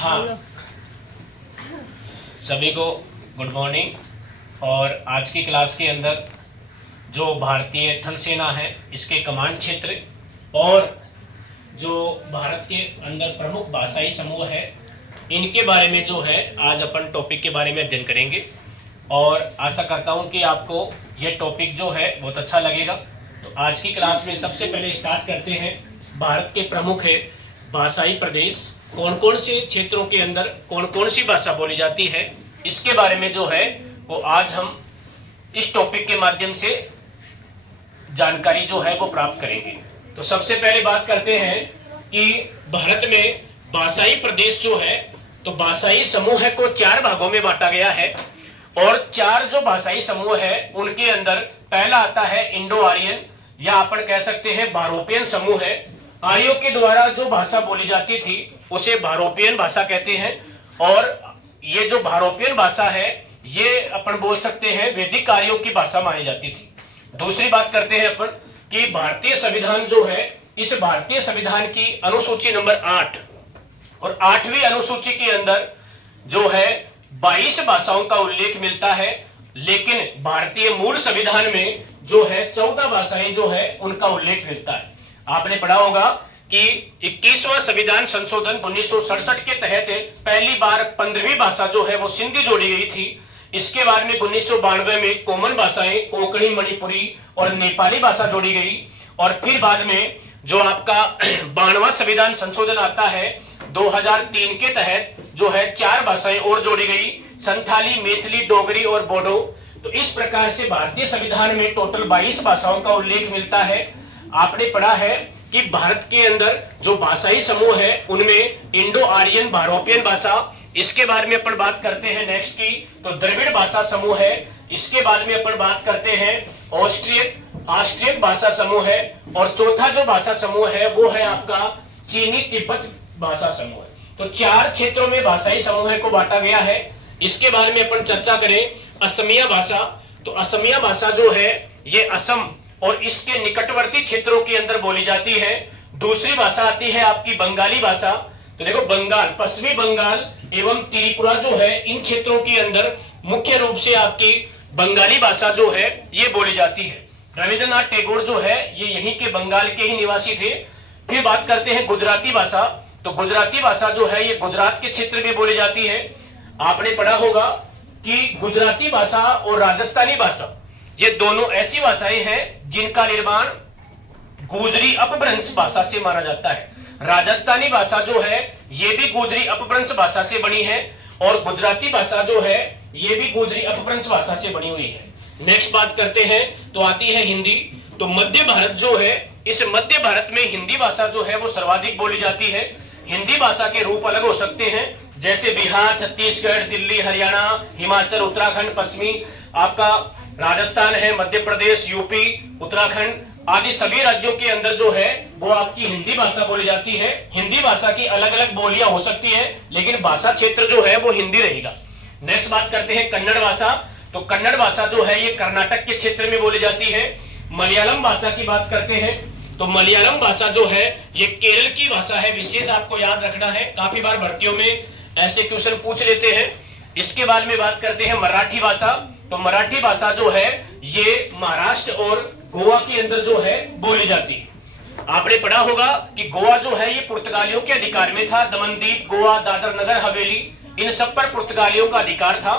हाँ, सभी को गुड मॉर्निंग। और आज की क्लास के अंदर जो भारतीय थल सेना है इसके कमांड क्षेत्र और जो भारत के अंदर प्रमुख भाषाई समूह है इनके बारे में जो है आज अपन टॉपिक के बारे में अध्ययन करेंगे। और आशा करता हूँ कि आपको ये टॉपिक जो है बहुत अच्छा लगेगा। तो आज की क्लास में सबसे पहले स्टार्ट करते हैं। भारत के प्रमुख है भाषाई प्रदेश, कौन कौन से क्षेत्रों के अंदर कौन कौन सी भाषा बोली जाती है, इसके बारे में जो है वो आज हम इस टॉपिक के माध्यम से जानकारी जो है वो प्राप्त करेंगे। तो सबसे पहले बात करते हैं कि भारत में भाषाई प्रदेश जो है तो भाषाई समूह को 4 भागों में बांटा गया है। और 4 जो भाषाई समूह है उनके अंदर पहला आता है इंडो आर्यन या अपन कह सकते हैं भारोपियन समूह है। आर्यों के द्वारा जो भाषा बोली जाती थी उसे भारोपियन भाषा कहते हैं। और ये जो भारोपियन भाषा है ये अपन बोल सकते हैं वैदिक आर्यों की भाषा मानी जाती थी। दूसरी बात करते हैं अपन कि भारतीय संविधान जो है, इस भारतीय संविधान की अनुसूची नंबर 8 और 8वीं अनुसूची के अंदर जो है 22 भाषाओं का उल्लेख मिलता है। लेकिन भारतीय मूल संविधान में जो है 14 भाषाएं जो है उनका उल्लेख मिलता है। आपने पढ़ा होगा कि 21वां संविधान संशोधन 1967 के तहत पहली बार 15वीं भाषा जो है वो सिंधी जोड़ी गई थी। इसके बाद में 1992 में कॉमन भाषाएं कोंकणी, मणिपुरी और नेपाली भाषा जोड़ी गई। और फिर बाद में जो आपका 92वां संविधान संशोधन आता है 2003 के तहत जो है 4 भाषाएं और जोड़ी गई, संथाली, मैथिली, डोगरी और बोडो। तो इस प्रकार से भारतीय संविधान में टोटल 22 भाषाओं का उल्लेख मिलता है। आपने पढ़ा है कि भारत के अंदर जो भाषाई समूह है उनमें इंडो आर्यन भारोपियन भाषा, इसके बारे में अपन बात करते हैं नेक्स्ट की तो द्रविड़ भाषा समूह है। इसके बाद में अपन बात करते हैं ऑस्ट्रियक भाषा समूह है। और चौथा जो भाषा समूह है वो है आपका चीनी तिब्बत भाषा समूह है। तो 4 क्षेत्रों में भाषाई समूह को बांटा गया है। इसके बारे में अपन चर्चा करें असमिया भाषा। तो असमिया भाषा जो है ये असम और इसके निकटवर्ती क्षेत्रों के अंदर बोली जाती है। दूसरी भाषा आती है आपकी बंगाली भाषा। तो देखो बंगाल, पश्चिमी बंगाल एवं त्रिपुरा जो है इन क्षेत्रों के अंदर मुख्य रूप से आपकी बंगाली भाषा जो है ये बोली जाती है। रविंद्रनाथ टैगोर जो है ये यहीं के बंगाल के ही निवासी थे। फिर बात करते हैं गुजराती भाषा। तो गुजराती भाषा जो है ये गुजरात के क्षेत्र में बोली जाती है। आपने पढ़ा होगा कि गुजराती भाषा और राजस्थानी भाषा ये दोनों ऐसी भाषाएं हैं जिनका निर्माण गुजरी अपभ्रंश भाषा से माना जाता है। राजस्थानी भाषा जो है ये भी गुजरी अपभ्रंश भाषा से बनी है और गुजराती भाषा जो है ये भी गुजरी अपभ्रंश भाषा से बनी हुई है। नेक्स्ट बात करते हैं तो आती है हिंदी। तो मध्य भारत जो है, इस मध्य भारत में हिंदी भाषा जो है वो सर्वाधिक बोली जाती है। हिंदी भाषा के रूप अलग हो सकते हैं जैसे बिहार, छत्तीसगढ़, दिल्ली, हरियाणा, हिमाचल, उत्तराखंड, पश्चिमी आपका राजस्थान है, मध्य प्रदेश, यूपी, उत्तराखंड आदि सभी राज्यों के अंदर जो है वो आपकी हिंदी भाषा बोली जाती है। हिंदी भाषा की अलग अलग बोलियां हो सकती है लेकिन भाषा क्षेत्र जो है वो हिंदी रहेगा। नेक्स्ट बात करते हैं कन्नड़ भाषा। तो कन्नड़ भाषा जो है ये कर्नाटक के क्षेत्र में बोली जाती है। मलयालम भाषा की बात करते हैं तो मलयालम भाषा जो है ये केरल की भाषा है। विशेष आपको याद रखना है, काफी बार भर्तियों में ऐसे क्वेश्चन पूछ लेते हैं। इसके बाद में बात करते हैं मराठी भाषा। तो मराठी भाषा जो है ये महाराष्ट्र और गोवा के अंदर जो है बोली जाती है। आपने पढ़ा होगा कि गोवा जो है ये पुर्तगालियों के अधिकार में था। दमनदीप, गोवा, दादर नगर हवेली इन सब पर पुर्तगालियों का अधिकार था।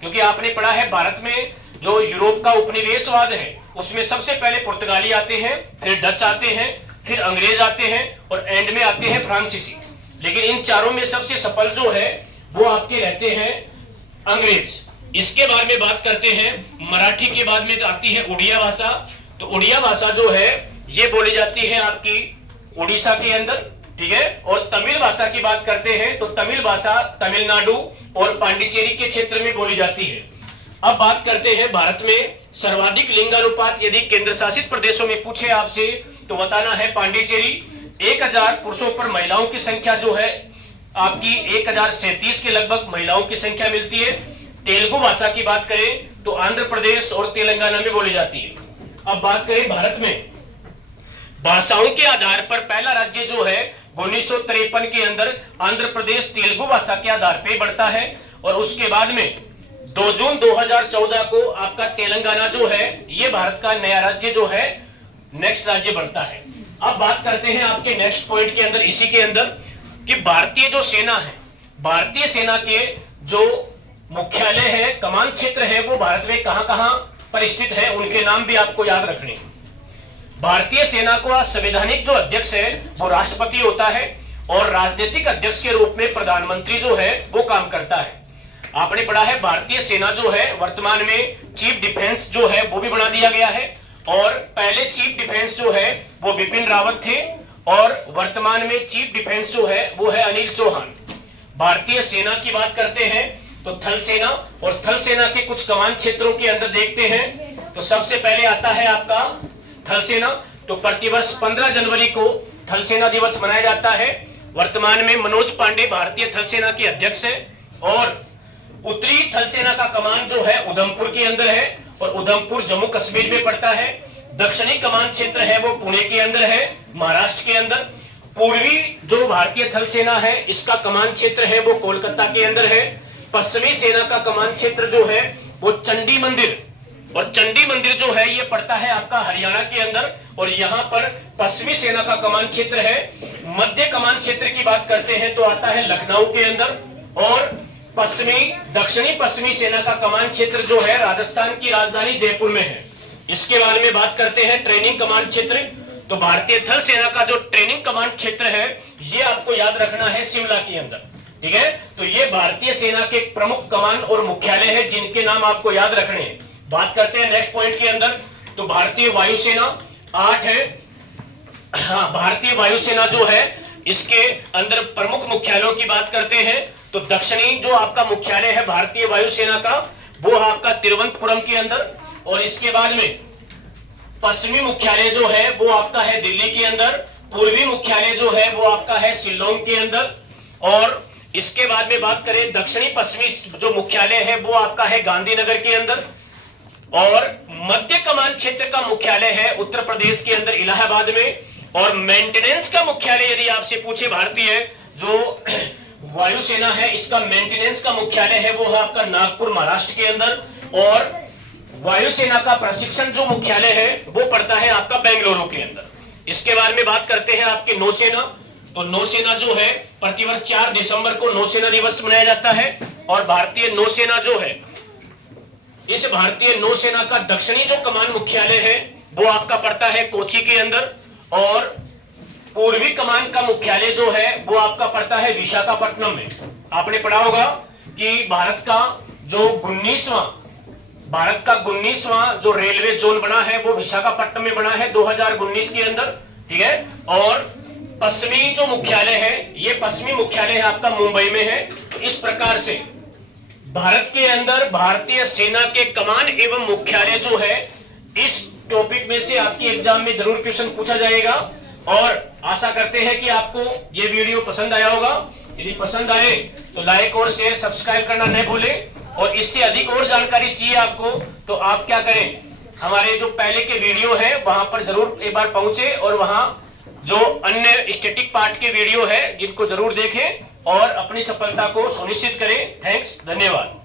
क्योंकि आपने पढ़ा है भारत में जो यूरोप का उपनिवेशवाद है उसमें सबसे पहले पुर्तगाली आते हैं, फिर डच आते हैं, फिर अंग्रेज आते हैं और एंड में आते हैं फ्रांसीसी। लेकिन इन चारों में सबसे सफल जो है वो आपके रहते हैं अंग्रेज। इसके बारे में बात करते हैं मराठी के बाद में आती है उड़िया भाषा। तो उड़िया भाषा जो है ये बोली जाती है आपकी उड़ीसा के अंदर, ठीक है। और तमिल भाषा की बात करते हैं तो तमिल भाषा तमिलनाडु और पांडिचेरी के क्षेत्र में बोली जाती है। अब बात करते हैं भारत में सर्वाधिक लिंगानुपात यदि केंद्र शासित प्रदेशों में पूछे आपसे तो बताना है पांडिचेरी। 1000 पुरुषों पर महिलाओं की संख्या जो है आपकी 1037 के लगभग महिलाओं की संख्या मिलती है। तेलुगु भाषा की बात करें तो आंध्र प्रदेश और तेलंगाना में बोली जाती है। अब बात करें भारत में भाषाओं के आधार पर पहला राज्य जो है 1953 के अंदर आंध्र प्रदेश तेलुगु भाषा के आधार पे बढ़ता है और उसके बाद में 2 जून 2014 को आपका तेलंगाना जो है ये भारत का नया राज्य जो है नेक्स्ट राज्य बनता है। अब बात करते हैं आपके नेक्स्ट पॉइंट के अंदर, इसी के अंदर कि भारतीय जो सेना है, भारतीय सेना के जो मुख्यालय है, कमान क्षेत्र है, वो भारत में कहां-कहां पर स्थित है, उनके नाम भी आपको याद रखने। भारतीय सेना को संवैधानिक जो अध्यक्ष है वो राष्ट्रपति होता है और राजनीतिक अध्यक्ष के रूप में प्रधानमंत्री जो है वो काम करता है। आपने पढ़ा है भारतीय सेना जो है वर्तमान में चीफ डिफेंस जो है वो भी बना दिया गया है और पहले चीफ डिफेंस जो है वो बिपिन रावत थे और वर्तमान में चीफ डिफेंस जो है वो है अनिल चौहान। भारतीय सेना की बात करते हैं तो थल सेना, और थल सेना के कुछ कमान क्षेत्रों के अंदर देखते हैं तो सबसे पहले आता है आपका थल सेना। तो प्रतिवर्ष 15 जनवरी को थल सेना दिवस मनाया जाता है। वर्तमान में मनोज पांडे भारतीय थल सेना के अध्यक्ष है और उत्तरी थल सेना का कमान जो है उधमपुर के अंदर है और उधमपुर जम्मू कश्मीर में पड़ता है। दक्षिणी कमान क्षेत्र है वो पुणे के अंदर है, महाराष्ट्र के अंदर। पूर्वी जो भारतीय थल सेना है इसका कमान क्षेत्र है वो कोलकाता के अंदर है। पश्चिमी सेना का कमान क्षेत्र जो है वो चंडी मंदिर, और चंडी मंदिर जो है ये पड़ता है आपका हरियाणा के अंदर और यहाँ पर पश्चिमी सेना का कमान क्षेत्र है। मध्य कमान क्षेत्र की बात करते हैं तो आता है लखनऊ के अंदर और दक्षिणी पश्चिमी सेना का कमान क्षेत्र जो है राजस्थान की राजधानी जयपुर में है। इसके बारे में बात करते हैं ट्रेनिंग कमांड क्षेत्र। तो भारतीय थल सेना का जो ट्रेनिंग कमांड क्षेत्र है ये आपको याद रखना है शिमला के अंदर, ठीक है। तो ये भारतीय सेना के प्रमुख कमान और मुख्यालय है जिनके नाम आपको याद रखने हैं। बात करते हैं नेक्स्ट पॉइंट के अंदर तो भारतीय वायुसेना 8 है। हाँ, भारतीय वायुसेना जो है इसके अंदर प्रमुख मुख्यालयों की बात करते हैं तो दक्षिणी जो आपका मुख्यालय है भारतीय वायुसेना का वो आपका तिरुवनंतपुरम के अंदर, और इसके बाद में पश्चिमी मुख्यालय जो है वो आपका है दिल्ली के अंदर। पूर्वी मुख्यालय जो है वो आपका है शिलोंग के अंदर, और इसके बाद में बात करें दक्षिणी पश्चिमी जो मुख्यालय है वो आपका है गांधीनगर के अंदर, और मध्य कमान क्षेत्र का मुख्यालय है उत्तर प्रदेश के अंदर इलाहाबाद में, और मेंटेनेंस का मुख्यालय यदि आपसे पूछे भारतीय जो वायुसेना है इसका मेंटेनेंस का मुख्यालय है वो है आपका नागपुर महाराष्ट्र के अंदर, और वायुसेना का प्रशिक्षण जो मुख्यालय है वो पड़ता है आपका बेंगलुरु के अंदर। इसके बारे में बात करते हैं आपकी नौसेना। तो नौसेना जो है प्रतिवर्ष 4 दिसंबर को नौसेना दिवस मनाया जाता है और भारतीय नौसेना जो है इस भारतीय नौसेना का दक्षिणी जो कमान मुख्यालय है वो आपका पड़ता है कोची के अंदर, और पूर्वी कमान का मुख्यालय जो है वो आपका पड़ता है विशाखापट्टनम में। आपने पढ़ा होगा कि भारत का 19वां जो रेलवे जोन बना है वो विशाखापट्टनम में बना है 2019 के अंदर, ठीक है। और पश्चिमी जो मुख्यालय है ये पश्चिमी मुख्यालय है आपका मुंबई में है। तो इस प्रकार से भारत के अंदर भारतीय सेना के कमान एवं मुख्यालय जो है इस टॉपिक में से आपकी एग्जाम में जरूर क्वेश्चन पूछा जाएगा, और आशा करते हैं कि आपको ये वीडियो पसंद आया होगा। यदि पसंद आए तो लाइक और शेयर सब्सक्राइब करना न भूलें, और इससे अधिक और जानकारी चाहिए आपको तो आप क्या करें, हमारे जो पहले के वीडियो है वहां पर जरूर एक बार पहुंचे और वहां जो अन्य स्टैटिक पार्ट के वीडियो है जिनको जरूर देखें और अपनी सफलता को सुनिश्चित करें। थैंक्स, धन्यवाद।